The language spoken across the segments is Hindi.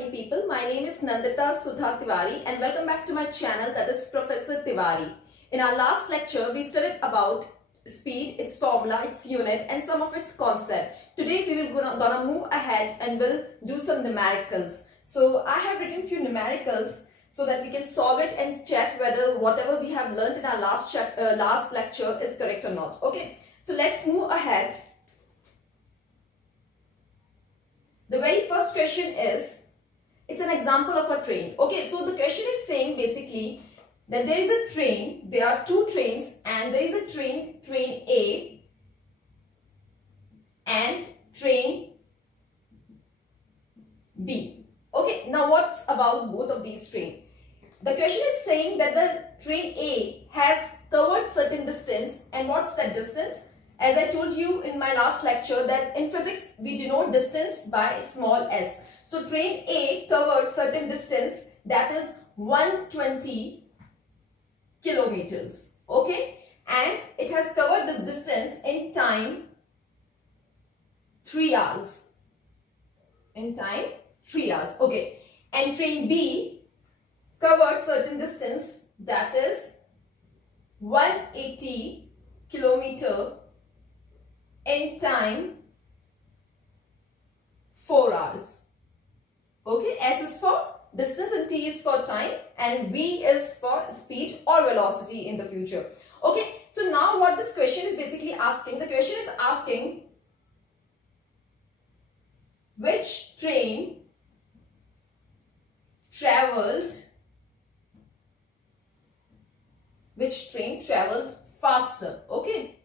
funny people. My name is Nandita Sudha Tiwari and welcome back to my channel, that is Professor Tiwari. In our last lecture, we studied about speed, its formula, its unit and some of its concept. Today we will gonna move ahead and we'll do some numericals. So I have written few numericals so that we can solve it and check whether whatever we have learned in our last lecture is correct or not. Okay, so let's move ahead. The very first question is, it's an example of a train. Okay, so the question is saying basically that there is a train, there are two trains and there is a train A and train B. Okay, now what's about both of these trains? The question is saying that the train A has covered certain distance, and what's that distance? As I told you in my last lecture that in physics we denote distance by small s. So train A covered certain distance, that is 120 kilometers. Okay, and it has covered this distance in time 3 hours. In time 3 hours. Okay, and train B covered certain distance, that is 180 kilometer in time 4 hours. Okay, S is for distance and T is for time and B is for speed or velocity in the future. Okay, so now what this question is basically asking, the question is asking which train traveled faster. Okay,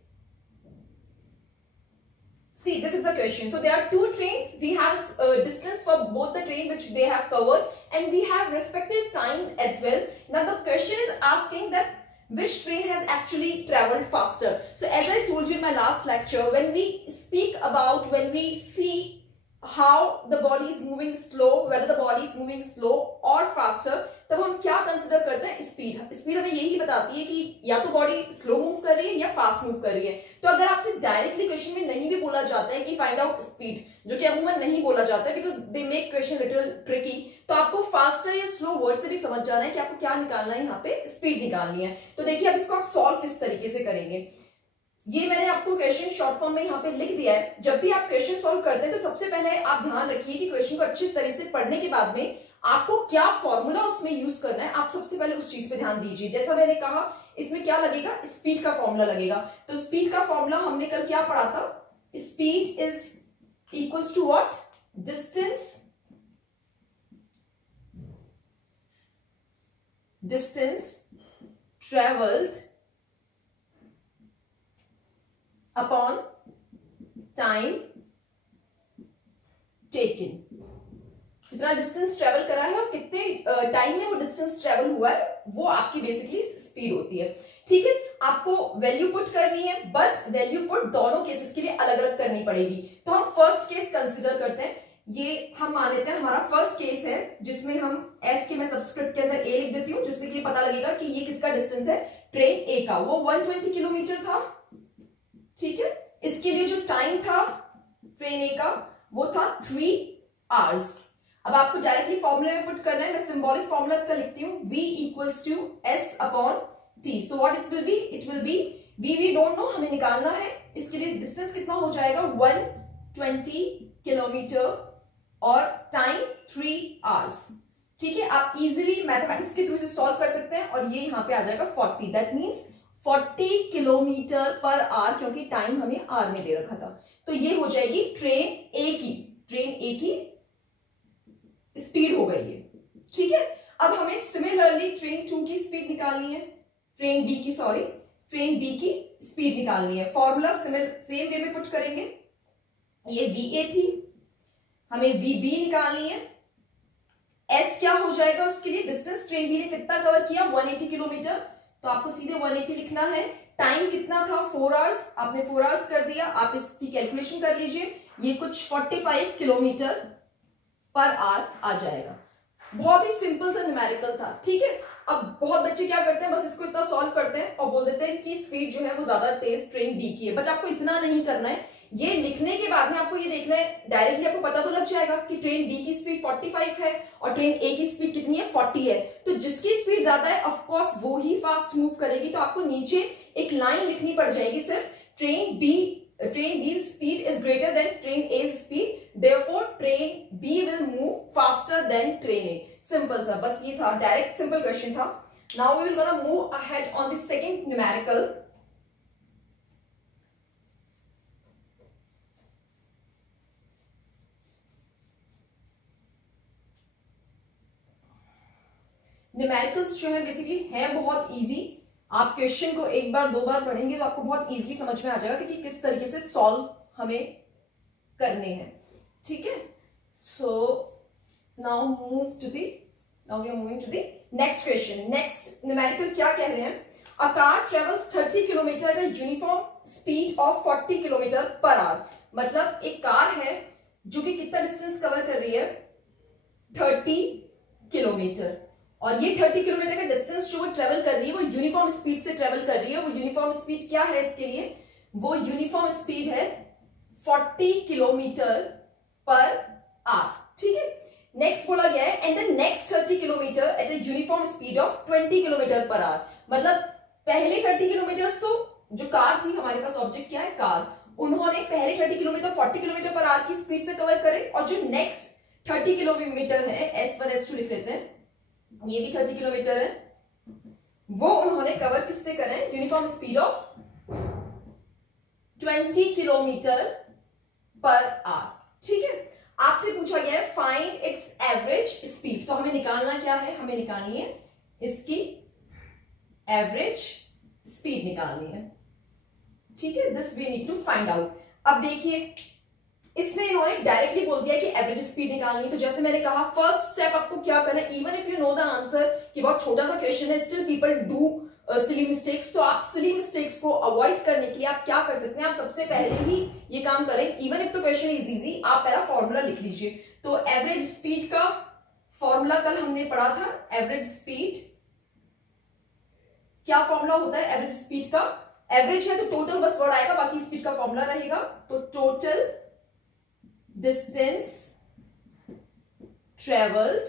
see, this is the question. So there are two trains. We have distance for both the train which they have covered and we have respective time as well. Now the question is asking that which train has actually traveled faster. So as I told you in my last lecture, when we see how the body is moving slow, whether the body is moving slow or faster, तब हम क्या कंसिडर करते हैं? स्पीड. स्पीड हमें यही बताती है कि या तो बॉडी स्लो मूव कर रही है या फास्ट मूव कर रही है. तो अगर आपसे डायरेक्टली क्वेश्चन में नहीं भी बोला जाता है कि फाइंड आउट स्पीड, जो कि अमूमन नहीं बोला जाता है because they make question little tricky, तो आपको फास्टर या स्लो वर्ड से भी समझ जाना है कि आपको क्या निकालना है, यहाँ पे स्पीड निकालनी है. तो देखिए अब इसको आप सॉल्व किस तरीके से करेंगे. ये मैंने आपको क्वेश्चन शॉर्ट फॉर्म में यहाँ पे लिख दिया है. जब भी आप क्वेश्चन सॉल्व करते हैं तो सबसे पहले आप ध्यान रखिए कि क्वेश्चन को अच्छी तरह से पढ़ने के बाद में आपको क्या फॉर्मूला उसमें यूज करना है, आप सबसे पहले उस चीज पे ध्यान दीजिए. जैसा मैंने कहा इसमें क्या लगेगा, स्पीड का फॉर्मूला लगेगा. तो स्पीड का फॉर्मूला हमने कल क्या पढ़ा था, speed is equals to what, distance travelled upon time taken. जितना डिस्टेंस ट्रेवल करा है और कितने टाइम में वो डिस्टेंस ट्रेवल हुआ है, वो आपकी बेसिकली स्पीड होती है. ठीक है, आपको वैल्यू पुट करनी है, बट वैल्यू पुट दोनों केसेस के लिए अलग अलग करनी पड़ेगी. तो हम फर्स्ट केस कंसिडर करते हैं. ये हम मान लेते हैं हमारा फर्स्ट केस है जिसमें हम एस के मैं सबस्क्रिप्ट के अंदर ए लिख देती हूँ, जिससे कि पता लगेगा कि ये किसका डिस्टेंस है, ट्रेन ए का. वो 120 किलोमीटर था. ठीक है, इसके लिए जो टाइम था ट्रेन ए का वो था 3 hours. अब आपको डायरेक्टली फॉर्मूले में पुट करना है. मैं सिंबॉलिक फॉर्मूला इसका लिखती हूँ, v equals to s upon t. So what it will be v we don't know, हमें निकालना है. इसके लिए डिस्टेंस कितना हो जाएगा, 120 किलोमीटर और टाइम 3 hours. ठीक है, आप इजीली मैथमेटिक्स के थ्रू से सॉल्व कर सकते हैं और ये यहाँ पे आ जाएगा 40. That means 40 kilometre per our, क्योंकि टाइम हमें आर में दे रखा था. तो ये हो जाएगी ट्रेन ए की स्पीड हो गई है. ठीक है, अब हमें सिमिलरली ट्रेन 2 की स्पीड निकालनी है, ट्रेन बी की स्पीड निकालनी है. फॉर्मूला सेम वे में पुट करेंगे. ये वी ए थी, हमें वी बी निकालनी है. एस क्या हो जाएगा उसके लिए, डिस्टेंस ट्रेन बी ने कितना कवर किया, 180 किलोमीटर. तो आपको सीधे 180 लिखना है. टाइम कितना था, 4 hours. आपने 4 hours कर दिया. आप इसकी कैलकुलेशन कर लीजिए, ये कुछ 45 किलोमीटर पर आवर आ जाएगा. बहुत ही सिंपल सा न्यूमेरिकल था. ठीक है, अब बहुत बच्चे क्या करते हैं, बस इसको इतना सॉल्व करते हैं और बोल देते हैं कि स्पीड जो है वो ज्यादा तेज ट्रेन बी की है. बट आपको इतना नहीं करना है. ये लिखने के बाद में आपको ये देखना है, डायरेक्टली आपको पता तो लग जाएगा कि ट्रेन बी की स्पीड 45 है और ट्रेन ए की स्पीड कितनी है 40 है। तो जिसकी स्पीड ज्यादा है ऑफ कोर्स वो ही फास्ट मूव करेगी। तो आपको नीचे एक लाइन लिखनी पड़ जाएगी सिर्फ, train B speed is greater than train A's speed, therefore train B will move faster than train A। Simple सा, बस ये था, डायरेक्ट सिंपल क्वेश्चन था। Now we will gonna move ahead on the second numerical। Numericals जो है बेसिकली है बहुत इजी। आप क्वेश्चन को एक बार दो बार पढ़ेंगे तो आपको बहुत इजीली समझ में आ जाएगा कि किस तरीके से सॉल्व हमें करने हैं। ठीक है, so now we are moving to the next question. Next numerical क्या कह रहे हैं, a car travels 30 kilometre at a uniform speed of 40 kilometre per hour. मतलब एक कार है जो कि कितना डिस्टेंस कवर कर रही है 30 किलोमीटर, और ये 30 किलोमीटर का डिस्टेंस जो वो ट्रेवल कर रही है वो यूनिफॉर्म स्पीड से ट्रेवल कर रही है। वो यूनिफॉर्म स्पीड क्या है इसके लिए, वो यूनिफॉर्म स्पीड है 40 किलोमीटर पर आवर। ठीक है, नेक्स्ट बोला गया है and the next 30 kilometre at a uniform speed of 20 kilometre per hour. मतलब पहले 30 किलोमीटर तो जो कार थी, हमारे पास ऑब्जेक्ट क्या है कार, उन्होंने पहले 30 किलोमीटर 40 किलोमीटर पर आवर की स्पीड से कवर करे, और जो नेक्स्ट 30 किलोमीटर है S1 S2 लिख लेते हैं, ये भी 30 किलोमीटर है, वो उन्होंने कवर किससे करें, uniform speed of 20 kilometre per our. ठीक है, आपसे पूछा गया है फाइंड इट्स एवरेज स्पीड। तो हमें निकालना क्या है, हमें निकालनी है इसकी एवरेज स्पीड निकालनी है। ठीक है, this we need to find out. अब देखिए इसमें इन्होंने डायरेक्टली बोल दिया कि एवरेज स्पीड निकालनी है। तो जैसे मैंने कहा फर्स्ट स्टेप आपको क्या करना है, even if you know the answer कि बहुत छोटा सा क्वेश्चन है, still people do silly mistakes. तो आप सिली मिस्टेक्स को अवॉइड करने के लिए आप क्या कर सकते हैं, आप सबसे पहले ही ये काम करें, even if the question is easy, आप पहला फॉर्मूला लिख लीजिए। तो एवरेज स्पीड का फॉर्मूला कल हमने पढ़ा था, एवरेज स्पीड क्या फॉर्मूला होता है एवरेज स्पीड का, एवरेज है तो टोटल बस वर्ड आएगा, बाकी स्पीड का फॉर्मूला रहेगा। तो total distance travelled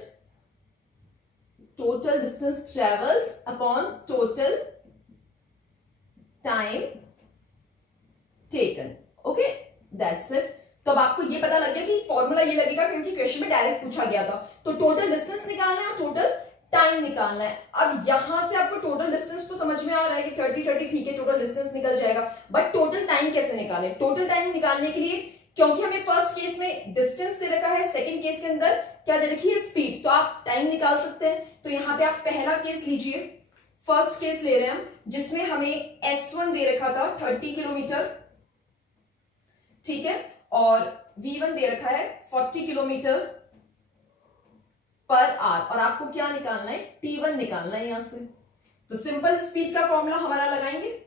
upon total time taken. Okay, that's it. तो अब आपको ये पता लग गया कि फॉर्मूला ये लगेगा क्योंकि क्वेश्चन में डायरेक्ट पूछा गया था। तो टोटल डिस्टेंस निकालना है और टोटल टाइम निकालना है। अब यहां से आपको टोटल डिस्टेंस तो समझ में आ रहा है कि 30 ठीक है, टोटल डिस्टेंस निकल जाएगा, बट टोटल टाइम कैसे निकालें। टोटल टाइम निकालने के लिए, क्योंकि हमें फर्स्ट केस में डिस्टेंस दे रखा है, सेकंड केस के अंदर क्या दे रखी है स्पीड, तो आप टाइम निकाल सकते हैं। तो यहां पे आप पहला केस लीजिए, फर्स्ट केस ले रहे हैं हम, जिसमें हमें S1 दे रखा था 30 किलोमीटर, ठीक है, और V1 दे रखा है 40 किलोमीटर पर आवर, और आपको क्या निकालना है, T1 निकालना है यहां से। तो सिंपल स्पीड का फॉर्मूला हमारा लगाएंगे,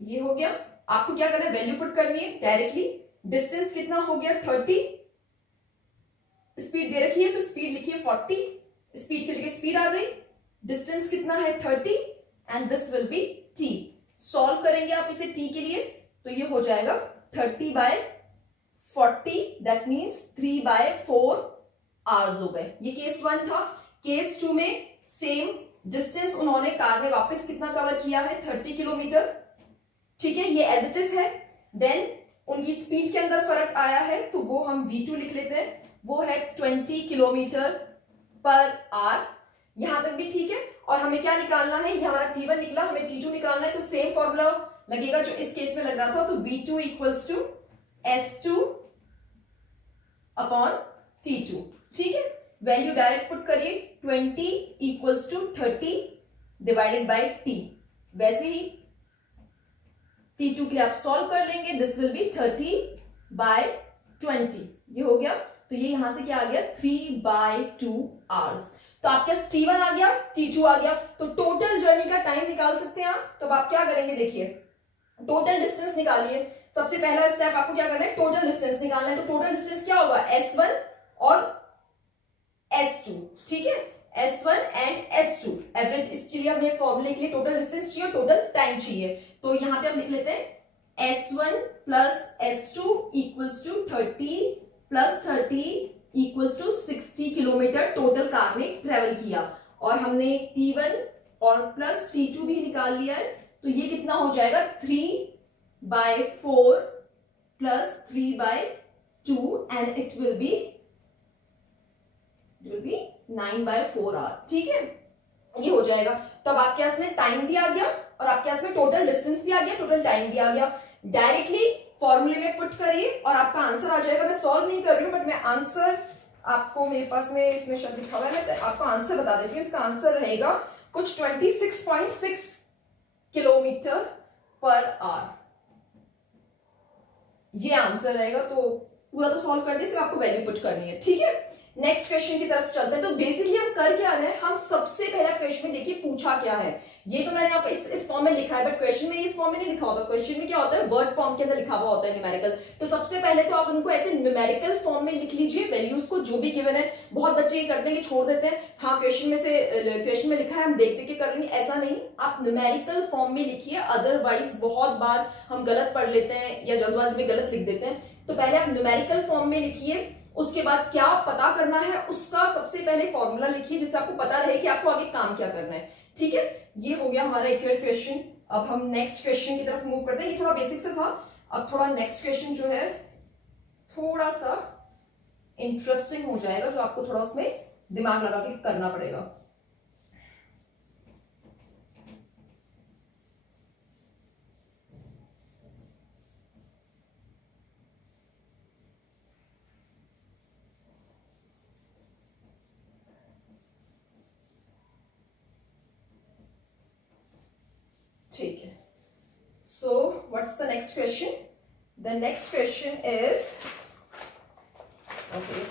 ये हो गया। आपको क्या करना है, वैल्यू पुट करनी है डायरेक्टली। डिस्टेंस कितना हो गया 30, स्पीड दे रखी है तो स्पीड लिखिए 40, स्पीड की जगह स्पीड आ गई, डिस्टेंस कितना है 30 and this will be t। Solve करेंगे आप इसे t के लिए तो ये हो जाएगा 30/40, दैट मींस 3/4 आवर्स हो गए। ये केस 1 था। केस 2 में सेम डिस्टेंस उन्होंने कार में वापस कितना कवर किया है 30 किलोमीटर, ठीक है, ये एज इट इज है। देन उनकी स्पीड के अंदर फर्क आया है तो वो हम V2 लिख लेते हैं, वो है 20 किलोमीटर पर आवर। यहां तक भी ठीक है। और हमें क्या निकालना है, ये हमारा T1 निकला, हमें T2 निकालना है। तो सेम फॉर्मूला लगेगा जो इस केस में लग रहा था। तो V2 equals to S2 upon T2, ठीक है। वैल्यू डायरेक्ट पुट करिए, 20 equals to 30 divided by T। वैसे ही T2 के लिए आप सॉल्व कर लेंगे, दिस विल बी 30/20, ये हो गया। तो ये यहां से क्या आ गया 3/2 आवर्स। तो आपके पास T1 आ गया, T2 आ गया, तो टोटल जर्नी का टाइम निकाल सकते हैं आप। तो अब आप क्या करेंगे, देखिए टोटल डिस्टेंस निकालिए। सबसे पहला स्टेप आपको क्या करना है, टोटल डिस्टेंस निकालना है। तो टोटल डिस्टेंस क्या होगा, S1 और S2, ठीक है, S1 एंड S2 एवरेज। इसके लिए हमें फॉर्मूले के लिए टोटल डिस्टेंस चाहिए, टोटल टाइम चाहिए। तो यहां पे हम लिख लेते हैं S1 plus S2 equals to 30 plus 30 equals to 60 kilometre total car ने ट्रेवल किया, और हमने T1 और प्लस T2 भी निकाल लिया है। तो ये कितना हो जाएगा 3/4 plus 3/2 and it will be 9/4 hour. ठीक है, ये हो जाएगा। तो अब आपके पास में टाइम भी आ गया और आपके पास में टोटल डिस्टेंस भी आ गया, टोटल टाइम भी आ गया। डायरेक्टली फॉर्मूले में पुट करिए और आपका आंसर आ जाएगा। मैं सॉल्व नहीं कर रही हूं, बट मैं आंसर आपको, मेरे पास में इसमें शब्द लिखा हुआ है, मैं आपको आंसर बता देती हूँ। इसका आंसर रहेगा कुछ 26.6 किलोमीटर पर आवर, ये आंसर रहेगा। तो पूरा तो सॉल्व कर दिया, सिर्फ आपको वैल्यू पुट करनी है। ठीक है, नेक्स्ट क्वेश्चन की तरफ चलते हैं। तो बेसिकली हम कर क्या रहे हैं, हम सबसे पहला क्वेश्चन में देखिए पूछा क्या है। ये तो मैंने यहाँ पे इस फॉर्म में लिखा है, बट क्वेश्चन में इस फॉर्म में नहीं लिखा होता। क्वेश्चन में क्या होता है, वर्ड फॉर्म के अंदर लिखा हुआ होता है न्यूमेरिकल। तो सबसे पहले तो आप उनको ऐसे न्यूमेरिकल फॉर्म में लिख लीजिए, वैल्यूज को जो भी गिवन है। बहुत बच्चे ये करते हैं कि छोड़ देते हैं, हाँ क्वेश्चन में से क्वेश्चन में लिखा है हम देख देख के कर लेंगे, ऐसा नहीं। आप न्यूमेरिकल फॉर्म में लिखिए, अदरवाइज बहुत बार हम गलत पढ़ लेते हैं या जल्दबाजी में गलत लिख देते हैं। तो पहले आप न्यूमेरिकल फॉर्म में लिखिए, उसके बाद क्या पता करना है उसका सबसे पहले फॉर्मूला लिखिए, जिससे आपको पता रहे कि आपको आगे काम क्या करना है। ठीक है, ये हो गया हमारा एक क्वेश्चन। अब हम नेक्स्ट क्वेश्चन की तरफ मूव करते हैं। ये थोड़ा बेसिक सा था, अब थोड़ा नेक्स्ट क्वेश्चन जो है थोड़ा सा इंटरेस्टिंग हो जाएगा, जो आपको थोड़ा उसमें दिमाग लगा के करना पड़ेगा। ठीक है, so what's the next question? The next question is, okay,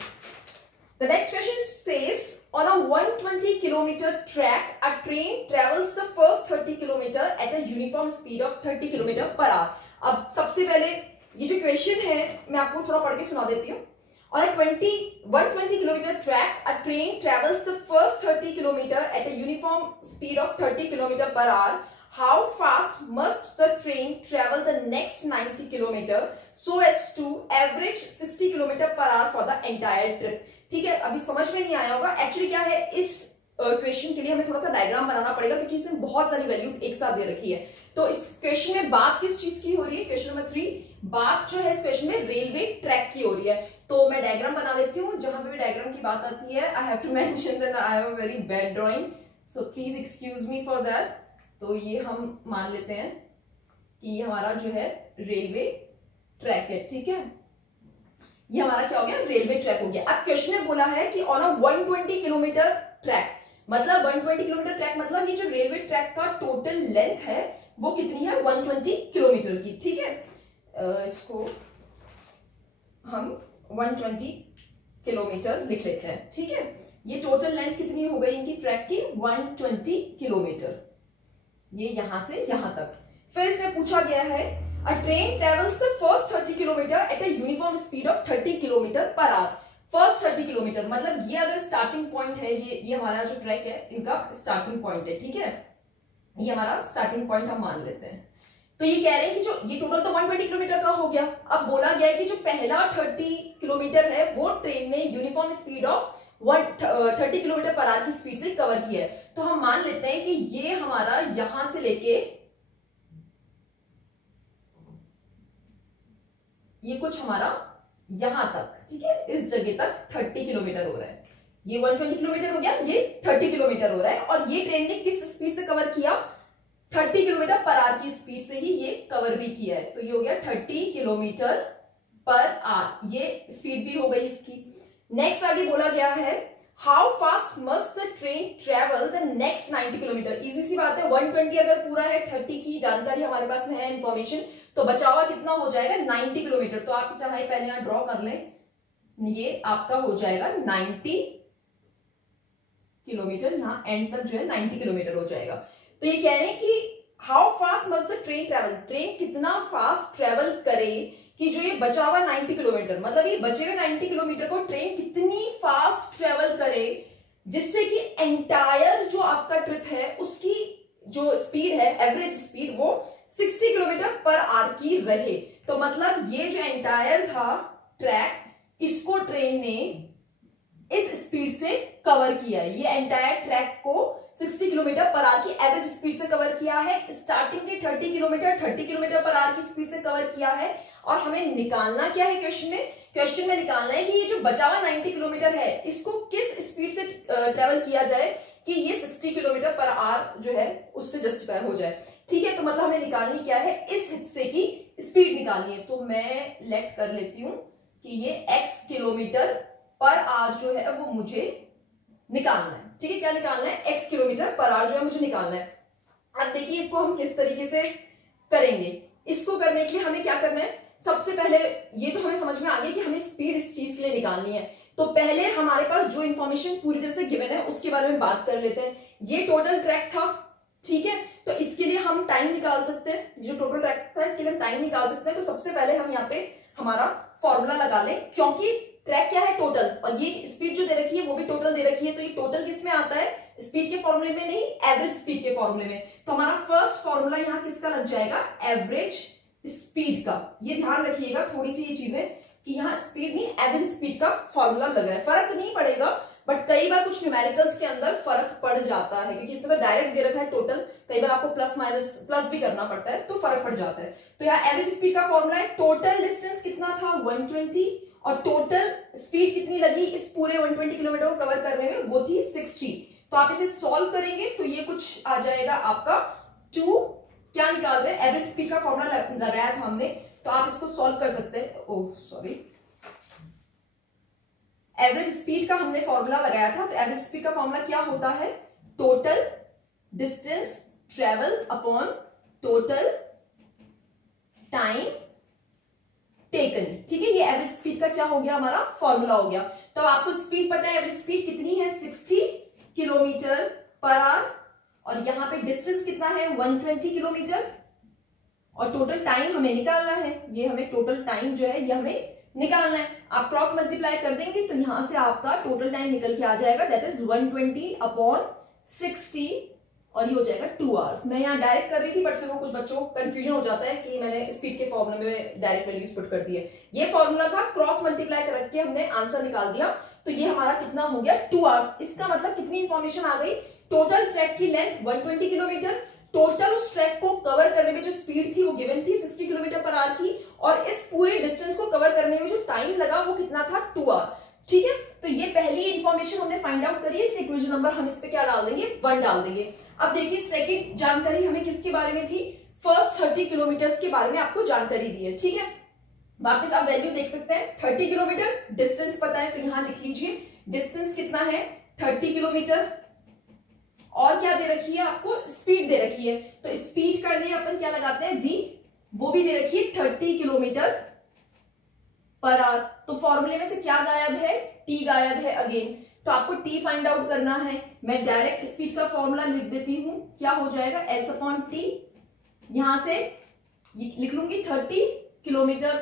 the next question says on a 120 kilometer track a train travels the first 30 kilometer at a uniform speed of 30 kilometer per hour. अब सबसे पहले ये जो क्वेश्चन है मैं आपको थोड़ा पढ़ के सुना देती हूँ। On a 120 kilometer track, a train travels the first 30 kilometer at a uniform speed of 30 kilometer per hour. How fast must the train travel the next 90 kilometer so as to average 60 kilometer per hour for the entire trip? ठीक है, अभी समझ में नहीं आया होगा एक्चुअली क्या है। इस क्वेश्चन के लिए हमें थोड़ा सा डायग्राम बनाना पड़ेगा, क्योंकि इसमें बहुत सारी वैल्यूज एक साथ दे रखी है। तो इस क्वेश्चन में बात किस चीज की हो रही है, क्वेश्चन नंबर 3, बात जो है इस क्वेश्चन में रेलवे ट्रैक की हो रही है। तो मैं डायग्राम बना लेती हूँ। जहां पे भी डायग्राम की बात आती है, I have to mention that I have a very bad drawing, so please excuse me for that. तो ये हम मान लेते हैं कि ये हमारा जो है रेलवे ट्रैक है। ठीक है, ये हमारा क्या हो गया, रेलवे ट्रैक हो गया। अब क्वेश्चन में बोला है कि ऑन अ 120 किलोमीटर ट्रैक, मतलब 120 किलोमीटर ट्रैक मतलब ये जो रेलवे ट्रैक का टोटल लेंथ है वो कितनी है, 120 किलोमीटर की। ठीक है, इसको हम 120 किलोमीटर लिख लेते हैं। ठीक है, ये टोटल लेंथ कितनी हो गई इनकी ट्रैक की, 120 किलोमीटर, ये यहां से यहां तक। फिर इसमें पूछा गया है अ train travels the first 30 kilometre at a uniform speed of 30 kilometre per our. First 30 kilometre मतलब ये अगर स्टार्टिंग पॉइंट है, ये हमारा जो ट्रैक है इनका स्टार्टिंग पॉइंट है। ठीक है, ये हमारा स्टार्टिंग पॉइंट हम मान लेते हैं। तो ये कह रहे हैं कि जो ये टोटल तो 120 किलोमीटर का हो गया। अब बोला गया है कि जो पहला 30 किलोमीटर है वो ट्रेन ने uniform speed of 30 kilometre per our की स्पीड से कवर किया है। तो हम मान लेते हैं कि ये हमारा यहां से लेके ये कुछ हमारा यहां तक, ठीक है, इस जगह तक 30 किलोमीटर हो रहा है। ये 120 किलोमीटर हो गया, ये 30 किलोमीटर हो रहा है। और ये ट्रेन ने किस स्पीड से कवर किया, 30 किलोमीटर पर आवर की स्पीड से ही ये कवर भी किया है। तो ये हो गया 30 किलोमीटर पर आवर, ये स्पीड भी हो गई इसकी। नेक्स्ट आगे बोला गया है how fast must the train travel the next 90 kilometre. Easy सी बात है, 120 अगर पूरा है, 30 की जानकारी हमारे पास में है इंफॉर्मेशन, तो बचा हुआ कितना हो जाएगा 90 किलोमीटर। तो आप चाहे पहले यहां ड्रॉ कर लें, ये आपका हो जाएगा 90 किलोमीटर, यहां एंड तक जो है 90 किलोमीटर हो जाएगा। तो ये कह रहे हैं कि how fast must the train travel, train कितना फास्ट ट्रेवल करे कि जो ये बचा हुआ 90 किलोमीटर, मतलब ये बचे हुए 90 किलोमीटर को ट्रेन कितनी फास्ट ट्रेवल करे जिससे कि एंटायर जो आपका ट्रिप है उसकी जो स्पीड है, एवरेज स्पीड, वो 60 किलोमीटर पर आवर की रहे। तो मतलब ये जो एंटायर था ट्रैक, इसको ट्रेन ने इस स्पीड से कवर किया है। ये एंटायर ट्रैक को 60 किलोमीटर पर आवर की एवरेज स्पीड से कवर किया है। स्टार्टिंग के 30 किलोमीटर पर आवर की स्पीड से कवर किया है। और हमें निकालना क्या है क्वेश्चन में निकालना है कि ये जो बचा हुआ 90 किलोमीटर है, इसको किस स्पीड से ट्रेवल किया जाए कि ये 60 किलोमीटर पर आवर जो है उससे जस्टिफाई हो जाए। ठीक है, तो मतलब हमें निकालनी क्या है, इस हिस्से की स्पीड निकालनी है। तो मैं लेट कर लेती हूं कि ये x किलोमीटर पर आवर जो है वो मुझे निकालना है। ठीक है, क्या निकालना है, x किलोमीटर पर आवर जो है मुझे निकालना है। अब देखिए इसको हम किस तरीके से करेंगे। इसको करने के लिए हमें क्या करना है, सबसे पहले ये तो हमें समझ में आ गया कि हमें स्पीड इस चीज के लिए निकालनी है। तो पहले हमारे पास जो इंफॉर्मेशन पूरी तरह से गिवन है उसके बारे में बात कर लेते हैं। ये टोटल ट्रैक था, ठीक है, तो इसके लिए हम टाइम निकाल सकते हैं। जो टोटल ट्रैक था इसके लिए हम टाइम निकाल सकते हैं। तो सबसे पहले हम यहाँ पे हमारा फॉर्मूला लगा लें, क्योंकि ट्रैक क्या है, टोटल, और ये स्पीड जो दे रखी है वो भी टोटल दे रखी है। तो ये टोटल किस में आता है, स्पीड के फॉर्मूले में नहीं, एवरेज स्पीड के फॉर्मूले में। तो हमारा फर्स्ट फॉर्मूला यहाँ किसका लग जाएगा, एवरेज स्पीड का। ये ध्यान रखिएगा थोड़ी सी ये चीजें कि यहाँ स्पीड नहीं एवरेज स्पीड का फॉर्मूला लगा है। फर्क नहीं पड़ेगा, बट कई बार कुछ न्यूमेरिकल्स के अंदर फर्क पड़ जाता है, क्योंकि इसमें तो डायरेक्ट दे रखा है टोटल, कई बार आपको प्लस माइनस प्लस भी करना पड़ता है, तो फर्क पड़ जाता है। तो यहाँ एवरेज स्पीड का फॉर्मूला है, टोटल डिस्टेंस कितना था 120, और टोटल स्पीड कितनी लगी इस पूरे 120 किलोमीटर को कवर करने में, वो थी 60। तो आप इसे सॉल्व करेंगे तो ये कुछ आ जाएगा आपका 2, क्या निकाल रहे हैं, एवरेज स्पीड का फॉर्मूला लगाया था हमने, तो आप इसको सॉल्व कर सकते हैं। ओह सॉरी, एवरेज स्पीड का हमने फॉर्मूला लगाया था। तो एवरेज स्पीड का फॉर्मूला क्या होता है, total distance travel upon total time taken. ठीक है, ये एवरेज स्पीड का क्या हो गया, हमारा फॉर्मूला हो गया। तो आपको स्पीड पता है, एवरेज स्पीड कितनी है 60 किलोमीटर पर आवर, और यहां पे डिस्टेंस कितना है 120 किलोमीटर, और टोटल टाइम हमें निकालना है। ये हमें टोटल टाइम जो है ये हमें निकालना है। आप क्रॉस मल्टीप्लाई कर देंगे तो यहां से आपका टोटल टाइम निकल के आ जाएगा, दैट इज 120 अपॉन 60, और ये हो जाएगा 2 आवर्स। मैं यहाँ डायरेक्ट कर रही थी, बट फिर वो कुछ बच्चों को कंफ्यूजन हो जाता है कि मैंने स्पीड के फॉर्मूले में डायरेक्ट वैल्यूज पुट कर दी है। ये फॉर्मूला था, क्रॉस मल्टीप्लाई करके हमने आंसर निकाल दिया, तो ये हमारा कितना हो गया 2 आवर्स। इसका मतलब कितनी इंफॉर्मेशन आ गई, टोटल ट्रैक की लेंथ 120 किलोमीटर, टोटल उस ट्रैक को कवर करने में जो स्पीड थी वो गिवन थी 60 किलोमीटर पर आवर की, और इस पूरे डिस्टेंस को कवर करने में जो टाइम लगा वो कितना था 2 आवर। ठीक है, तो ये पहली इंफॉर्मेशन हमने फाइंड आउट करी है। इस इक्वेशन नंबर हम इस पे क्या डाल देंगे, 1 डाल देंगे। अब देखिए सेकंड जानकारी हमें किसके बारे में थी, फर्स्ट 30 किलोमीटर के बारे में आपको जानकारी दी है। ठीक है, वापस आप वैल्यू देख सकते हैं, 30 किलोमीटर डिस्टेंस पता है, तो यहां लिख लीजिए डिस्टेंस कितना है 30 किलोमीटर, और क्या दे रखी है आपको, स्पीड दे रखी है। तो स्पीड का लिए अपन क्या लगाते हैं, v, वो भी दे रखी है 30 किलोमीटर पर आवर। तो फॉर्मूले में से क्या गायब है, t गायब है अगेन, तो आपको t फाइंड आउट करना है। मैं डायरेक्ट स्पीड का फॉर्मूला लिख देती हूं, क्या हो जाएगा s अपॉन टी, यहां से लिख लूंगी 30 kilometre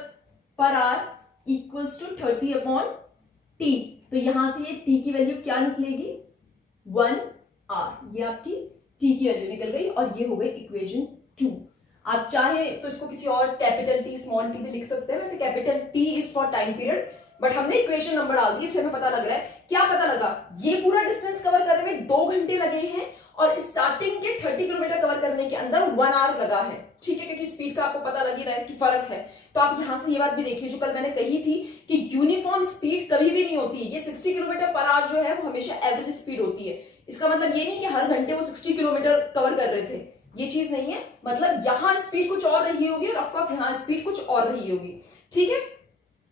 per hour equals to 30 upon T. तो यहां से ये t की वैल्यू क्या निकलेगी 1 आर, ये आपकी t की वैल्यू निकल गई, और ये हो गई इक्वेशन 2। आप चाहे तो इसको किसी और कैपिटल टी स्मॉल टी भी लिख सकते हैं, वैसे capital T is for time period, but हमने इक्वेशन नंबर डाल दी, इससे हमें पता लग रहा है, क्या पता लगा, ये पूरा डिस्टेंस कवर करने में 2 घंटे लगे हैं, और स्टार्टिंग के 30 किलोमीटर कवर करने के अंदर 1 आवर लगा है। ठीक है, क्योंकि स्पीड का आपको पता लग ही रहा है कि फर्क है। तो आप यहां से ये बात भी देखिए जो कल मैंने कही थी कि यूनिफॉर्म स्पीड कभी भी नहीं होती है। ये 60 किलोमीटर पर आवर जो है वो हमेशा एवरेज स्पीड होती है। इसका मतलब ये नहीं कि हर घंटे वो 60 किलोमीटर कवर कर रहे थे, ये चीज नहीं है। मतलब यहाँ स्पीड कुछ और रही होगी और ऑफकोर्स यहाँ स्पीड कुछ और रही होगी। ठीक है,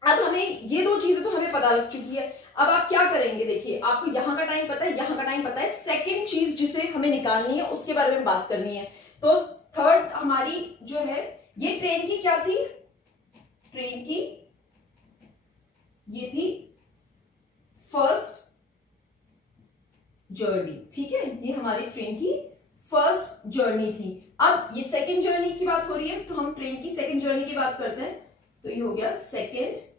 अब हमें ये 2 चीजें तो हमें पता लग चुकी है। अब आप क्या करेंगे, देखिए आपको यहाँ का टाइम पता है, यहाँ का टाइम पता है, सेकेंड चीज जिसे हमें निकालनी है उसके बारे में बात करनी है। तो थर्ड हमारी जो है, ये ट्रेन की क्या थी, ट्रेन की ये थी फर्स्ट जर्नी। ठीक है, ये हमारी ट्रेन की फर्स्ट जर्नी थी। अब ये सेकंड जर्नी की बात हो रही है, तो हम ट्रेन की सेकंड जर्नी की बात करते हैं। तो ये हो गया सेकंड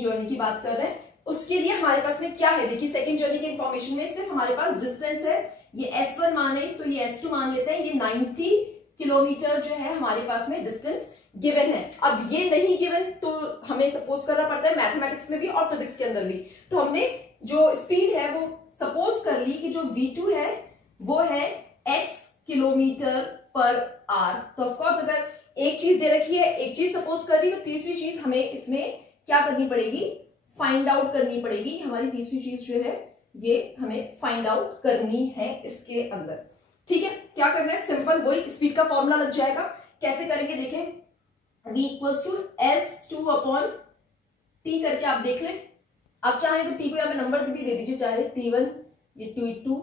जर्नी की बात कर रहे हैं। उसके लिए हमारे पास में क्या है, देखिए सेकंड जर्नी की इंफॉर्मेशन में सिर्फ हमारे पास डिस्टेंस है, ये S1 माने तो ये S2 मान लेते हैं। ये 90 किलोमीटर जो है हमारे पास में डिस्टेंस गिवन है। अब ये नहीं गिवन तो हमें सपोज करना पड़ता है मैथमेटिक्स में भी और फिजिक्स के अंदर भी। तो हमने जो स्पीड है वो सपोज कर ली कि जो v2 है वो है x किलोमीटर पर आर। तो ऑफकोर्स अगर एक चीज दे रखी है, एक चीज सपोज कर ली, तो तीसरी चीज हमें इसमें क्या करनी पड़ेगी, फाइंड आउट करनी पड़ेगी। हमारी तीसरी चीज जो है ये हमें फाइंड आउट करनी है इसके अंदर। ठीक है, क्या करना है, सिंपल वही स्पीड का फॉर्मूला लग जाएगा। कैसे करेंगे देखें, v equals to S2 upon t करके आप देख लें। आप चाहें तो t को यहाँ पे नंबर भी दे दीजिए, चाहे t1, ये t2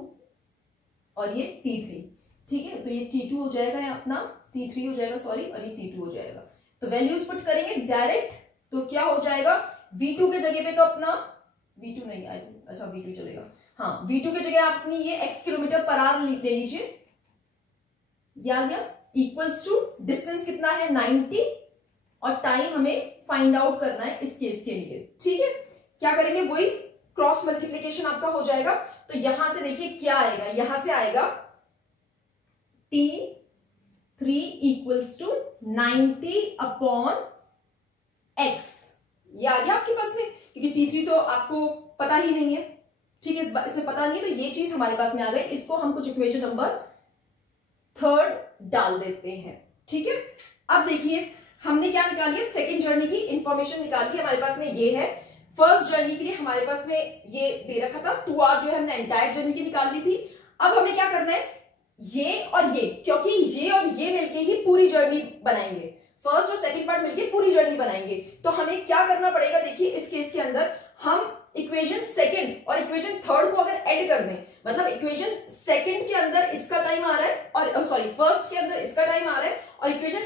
और ये t3। ठीक है, तो ये t2 हो जाएगा या अपना t3 हो जाएगा, सॉरी, और ये t2 हो जाएगा। तो वैल्यूज पुट करेंगे डायरेक्ट, तो क्या हो जाएगा, v2 के जगह पे तो अपना v2 नहीं आया, अच्छा v2 चलेगा, हाँ v2 के जगह अपनी ये x किलोमीटर पर आवर ले लीजिए, ये आ गया, इक्वल्स टू डिस्टेंस कितना है 90 और टाइम हमें फाइंड आउट करना है इस केस के लिए। ठीक है, क्या करेंगे, वही क्रॉस मल्टीप्लीकेशन आपका हो जाएगा। तो यहां से देखिए क्या आएगा, यहां से आएगा t3 equals to 90 upon x। ये आ गया आपके पास में, क्योंकि t3 तो आपको पता ही नहीं है। ठीक है, इसमें पता नहीं है, तो ये चीज हमारे पास में आ गई। इसको हम कुछ इक्वेशन नंबर 3 डाल देते हैं। ठीक है, अब देखिए हमने क्या निकाली है, सेकंड जर्नी की इंफॉर्मेशन निकाली है। हमारे पास में ये है। फर्स्ट जर्नी के लिए हमारे पास में ये दे रखा था 2 आवर, जो है हमने एंटायर जर्नी की निकाल ली थी। अब हमें क्या करना है, ये और ये, क्योंकि ये और ये मिलके ही पूरी जर्नी बनाएंगे, फर्स्ट और सेकंड पार्ट मिलके पूरी जर्नी बनाएंगे। तो हमें क्या करना पड़ेगा, देखिए इस केस के अंदर हम इक्वेशन सेकंड और इक्वेशन थर्ड को अगर ऐड कर दें, मतलब इक्वेशन सेकंड के अंदर इसका टाइम आ रहा है और सॉरी फर्स्ट के अंदर इसका टाइम आ रहा है और इक्वेशन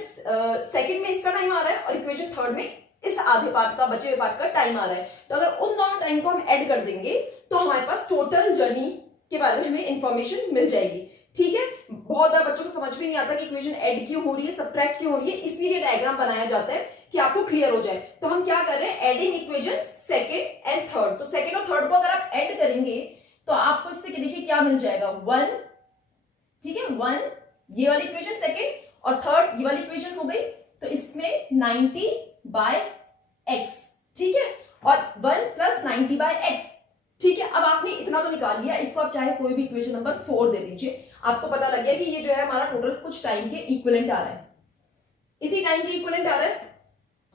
सेकंड में इसका टाइम आ रहा है और इक्वेशन थर्ड में इस आधे पार्ट का, बचे हुए पार्ट का टाइम आ रहा है। तो अगर उन दोनों टाइम को हम ऐड कर देंगे तो हमारे पास टोटल जर्नी के बारे में हमें इंफॉर्मेशन मिल जाएगी। ठीक है, बहुत बार बच्चों को समझ भी नहीं आता कि इक्वेशन ऐड क्यों हो रही है, सब्ट्रैक्ट क्यों हो रही है, इसीलिए डायग्राम बनाया जाता है कि आपको क्लियर हो जाए। तो हम क्या कर रहे हैं, adding equation second and third. तो सेकंड और थर्ड को अगर आप ऐड करेंगे तो आपको इससे देखिए क्या मिल जाएगा, 1। ठीक है, 1 ये वाली इक्वेशन सेकंड और थर्ड ये वाली इक्वेशन हो गई। तो इसमें 90/x, ठीक है, और 1 + 90/x। ठीक है, अब आपने इतना तो निकाल लिया, इसको आप चाहे कोई भी इक्वेशन नंबर 4 दे दीजिए। आपको पता लग गया कि ये जो है हमारा टोटल कुछ टाइम के इक्विवेलेंट आ रहा है, इसी टाइम के इक्विवेलेंट आ रहा है।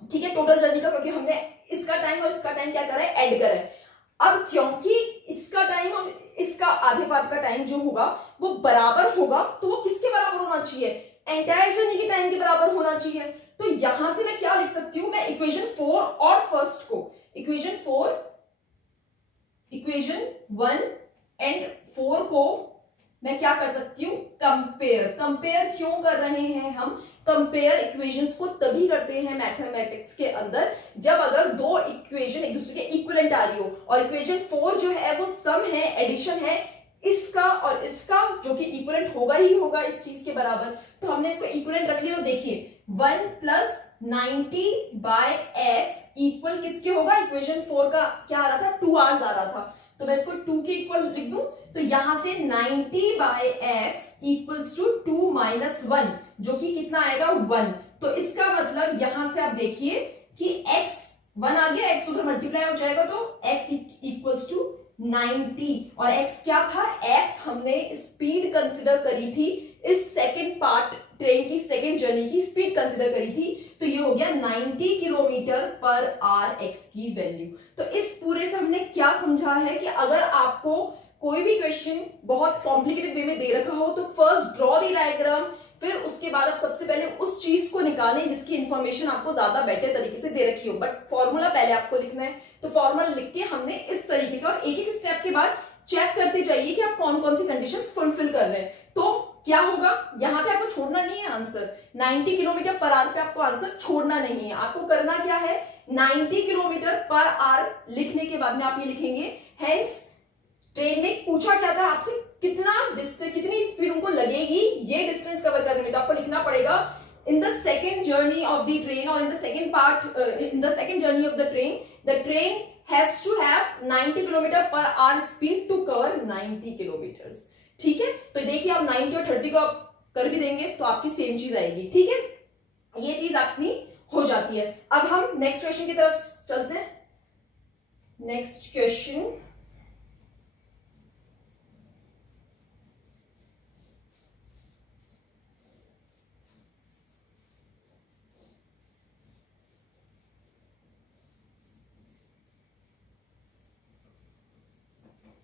ठीक है, टोटल जर्नी का, क्योंकि हमने इसका टाइम और इसका टाइम क्या करा है, ऐड करा है। अब क्योंकि इसका टाइम और इसका आधे पार्ट का टाइम जो होगा वो बराबर होगा, तो वो किसके बराबर होना चाहिए, एंटायर जर्नी के टाइम के बराबर होना चाहिए। तो यहां से मैं क्या लिख सकती हूं, मैं इक्वेशन 4 और फर्स्ट को, इक्वेशन 1 एंड 4 को मैं क्या कर सकती हूं, कंपेयर। कंपेयर क्यों कर रहे हैं हम, कंपेयर इक्वेशंस को तभी करते हैं मैथमेटिक्स के अंदर जब अगर दो इक्वेशन एक दूसरे के इक्विवेलेंट आ रही हो। और इक्वेशन 4 जो है वो सम है, एडिशन है इसका और इसका, जो कि इक्विवेलेंट होगा ही होगा इस चीज के बराबर। तो हमने इसको इक्विवेलेंट रख लिया। देखिए 1 + 90/x इक्वल किसके होगा, इक्वेशन 4 का क्या आ रहा था, 2 आवर्स आ रहा था। तो मैं इसको 2 के इक्वल लिख दूं, तो यहां से 90/x इक्वल्स टू 2 - 1, जो कि कितना आएगा, 1। तो इसका मतलब यहां से आप देखिए कि x 1 आ गया, x उधर मल्टीप्लाई हो जाएगा, तो x इक्वल्स टू 90 और x क्या था, x हमने स्पीड कंसिडर करी थी, इस सेकंड पार्ट ट्रेन की सेकंड जर्नी की स्पीड कंसिडर करी थी। तो ये हो गया 90 km/h x की वैल्यू। तो इस पूरे से हमने क्या समझा है कि अगर आपको कोई भी क्वेश्चन बहुत कॉम्प्लिकेटेड वे में दे रखा हो तो फर्स्ट ड्रॉ द डायग्राम, फिर उसके बाद आप सबसे पहले उस चीज को निकालें जिसकी इंफॉर्मेशन आपको ज्यादा बेटर तरीके से दे रखी हो। बट फॉर्मूला पहले आपको लिखना है, तो फॉर्मूला लिख के हमने इस तरीके से, और एक एक स्टेप के बाद चेक करते जाइए कि आप कौन कौन सी कंडीशंस फुलफिल कर रहे हैं। तो क्या होगा, यहां पे आपको छोड़ना नहीं है आंसर, 90 km/h पे आपको आंसर छोड़ना नहीं है। आपको करना क्या है, 90 km/h लिखने के बाद में आप ये लिखेंगे, हेंस ट्रेन ने पूछा क्या था आपसे, कितना डिस्टेंस, कितनी स्पीड उनको लगेगी ये डिस्टेंस कवर करने में। तो आपको लिखना पड़ेगा in the second journey of the train और in the second part, in the second journey of the train has to have 90 km/h speed to cover 90 kilometres. ठीक है, तो देखिए आप 90 और 30 को आप कर भी देंगे तो आपकी सेम चीज आएगी। ठीक है, ये चीज आपकी हो जाती है। अब हम नेक्स्ट क्वेश्चन की तरफ चलते हैं। नेक्स्ट क्वेश्चन,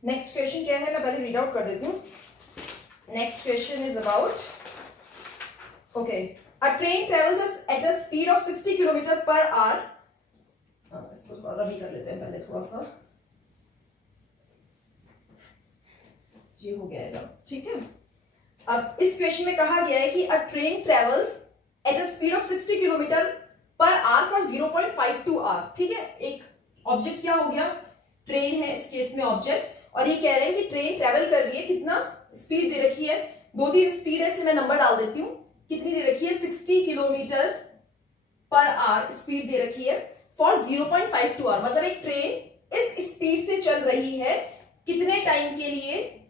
नेक्स्ट क्वेश्चन क्या है मैं पहले रीड आउट कर देती हूँ। Next question is about, okay, a train travels at a speed of 60 kilometre per our. इसको थोड़ा रबी कर लेते हैं पहले, थोड़ा सा ये हो गया है। ठीक है, अब इस क्वेश्चन में कहा गया है कि a train travels at a speed of 60 kilometre per hour for 0.52 hour. ठीक है, एक ऑब्जेक्ट क्या हो गया, ट्रेन है इस केस में ऑब्जेक्ट, और ये कह रहे हैं कि ट्रेन ट्रेवल कर रही है, कितना स्पीड दे रखी है, 2-3 स्पीड है इसलिए मैं नंबर डाल देती हूँ, कितनी दे रखी है 60 किलोमीटर पर आवर स्पीड दे रखी है फॉर 0.52 आवर। मतलब एक ट्रेन इस स्पीड से चल रही है कितने टाइम के लिए,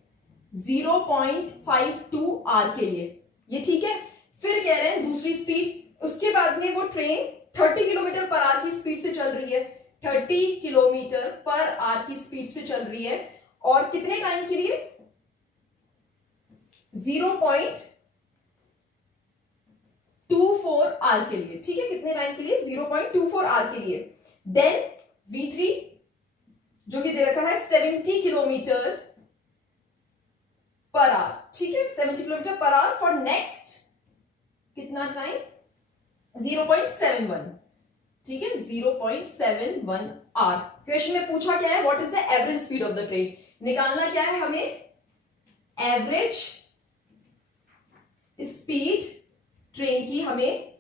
0.52 आवर के लिए, ये ठीक है। फिर कह रहे हैं दूसरी स्पीड, उसके बाद में वो ट्रेन 30 किलोमीटर पर आवर की स्पीड से चल रही है, 30 किलोमीटर पर आवर की स्पीड से चल रही है, और कितने टाइम के लिए, 0.24 आवर के लिए। ठीक है, कितने टाइम के लिए, 0.24 आवर के लिए। देन V3 जो कि दे रखा है 70 किलोमीटर पर आवर। ठीक है, 70 kilometre per hour for next कितना टाइम, 0.71। ठीक है, 0.71 आवर। क्वेश्चन में पूछा क्या है, what is the average speed of the train. निकालना क्या है हमें, एवरेज स्पीड ट्रेन की हमें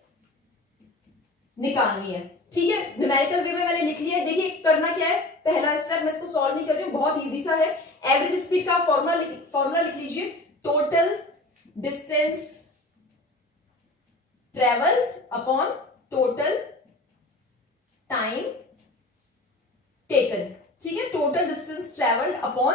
निकालनी है। ठीक है, न्यूमेरिकल वे में मैंने लिख लिया है। देखिए करना क्या है, पहला स्टेप, मैं इसको सॉल्व नहीं कर रही हूं, बहुत इजी सा है। एवरेज स्पीड का फॉर्मूला लिख लीजिए, total distance travelled upon total time taken. ठीक है, total distance travelled upon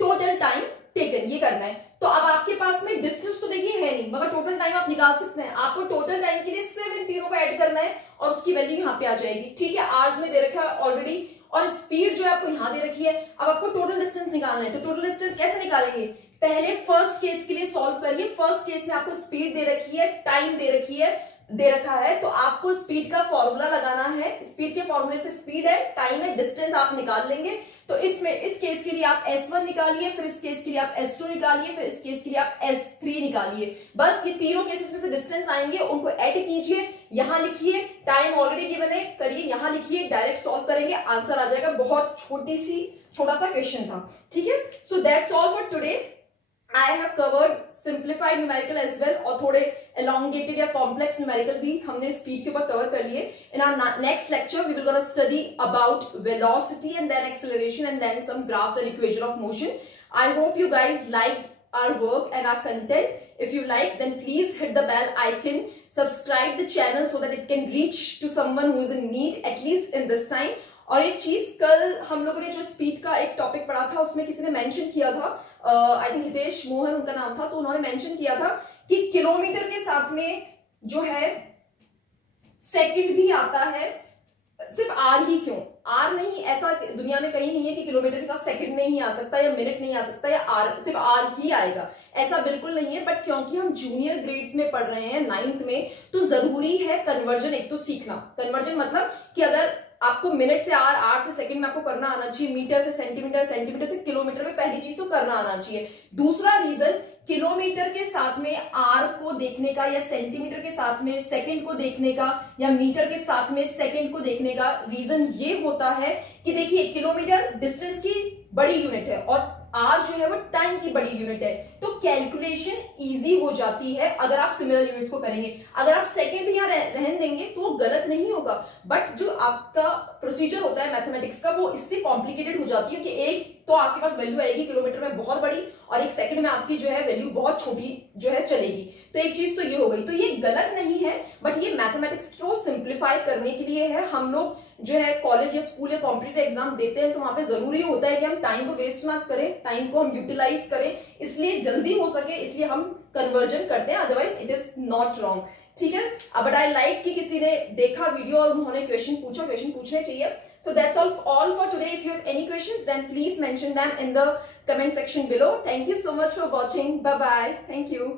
total time taken, ये करना है। तो अब आपके पास में डिस्टेंस तो देखिए है नहीं, मगर टोटल टाइम आप निकाल सकते हैं। आपको टोटल टाइम के लिए सिर्फ इन तीनों को ऐड करना है और उसकी वैल्यू यहाँ पे आ जाएगी। ठीक है, आवर्स में दे रखा है ऑलरेडी, और स्पीड जो है आपको यहाँ दे रखी है। अब आपको टोटल डिस्टेंस निकालना है, तो टोटल डिस्टेंस कैसे निकालेंगे, पहले फर्स्ट केस के लिए सॉल्व करिए। फर्स्ट केस में आपको स्पीड दे रखी है, टाइम दे रखा है, तो आपको स्पीड का फॉर्मूला लगाना है। स्पीड के फॉर्मूले से स्पीड है, टाइम है, डिस्टेंस आप निकाल लेंगे। तो इसमें इस केस के लिए आप S1 निकालिए, फिर इस केस के लिए आप S2 निकालिए, फिर इस केस के लिए आप S3 निकालिए। बस ये तीनों केसेस में से डिस्टेंस आएंगे, उनको ऐड कीजिए, यहां लिखिए, टाइम ऑलरेडी गिवन है, करिए, यहां लिखिए, डायरेक्ट सॉल्व करेंगे, आंसर आ जाएगा। बहुत छोटा सा क्वेश्चन था। ठीक है, so that's all for today. I have covered simplified numerical as well, और थोड़े elongated या complex numerical भी हमने speed के ऊपर cover कर लिए। In our next lecture, we will gonna study about velocity and then acceleration and then some graphs and equation of motion. I hope you guys liked our work and our content. If you like, then please hit the bell icon, subscribe the channel so that it can reach to someone who is in need at least in this time. और एक चीज, कल हम लोगों ने जो स्पीड का एक टॉपिक पढ़ा था, उसमें किसी ने मेंशन किया था, आई थिंक हितेश मोहन उनका नाम था, तो उन्होंने मेंशन किया था कि किलोमीटर के साथ में जो है सेकंड भी आता है। सिर्फ आर ही क्यों, आर नहीं, ऐसा दुनिया में कहीं नहीं है कि किलोमीटर के साथ सेकंड नहीं आ सकता या मिनट नहीं आ सकता या आर, सिर्फ आर ही आएगा, ऐसा बिल्कुल नहीं है। बट क्योंकि हम जूनियर ग्रेड्स में पढ़ रहे हैं 9th में, तो जरूरी है कन्वर्जन एक तो सीखना। कन्वर्जन मतलब कि अगर आपको मिनट से आर, आर से सेकंड में आपको करना आना चाहिए, मीटर से सेंटीमीटर, सेंटीमीटर से किलोमीटर में पहली चीज तो करना आना चाहिए। दूसरा रीजन, किलोमीटर के साथ में आर को देखने का या सेंटीमीटर के साथ में सेकंड को देखने का या मीटर के साथ में सेकंड को देखने का रीजन ये होता है कि देखिए किलोमीटर डिस्टेंस की बड़ी यूनिट है और आर जो है वो टाइम की बड़ी यूनिट है, तो कैलकुलेशन इजी हो जाती है अगर आप सिमिलर यूनिट्स को करेंगे। अगर आप सेकंड भी यहाँ रहने देंगे तो वो गलत नहीं होगा, बट जो आपका प्रोसीजर होता है मैथमेटिक्स का वो इससे कॉम्प्लिकेटेड हो जाती है कि एक तो आपके पास वैल्यू आएगी किलोमीटर में बहुत बड़ी और एक सेकंड में आपकी जो है वैल्यू बहुत छोटी जो है चलेगी। तो एक चीज तो ये हो गई, तो ये गलत नहीं है, बट ये मैथमेटिक्स को सिंप्लीफाई करने के लिए है। हम लोग जो है कॉलेज या स्कूल या कॉम्पिटिटिव एग्जाम देते हैं तो वहां पे जरूरी होता है कि हम टाइम को वेस्ट ना करें, टाइम को हम यूटिलाइज करें, इसलिए जल्दी हो सके इसलिए हम कन्वर्जन करते हैं, otherwise it is not wrong. ठीक है, बट आई लाइक कि किसी ने देखा वीडियो और उन्होंने क्वेश्चन पूछा, क्वेश्चन पूछने चाहिए। So that's all for today. If you have any questions, then please mention them in the comment section below. Thank you so much for watching. Bye bye. Thank you.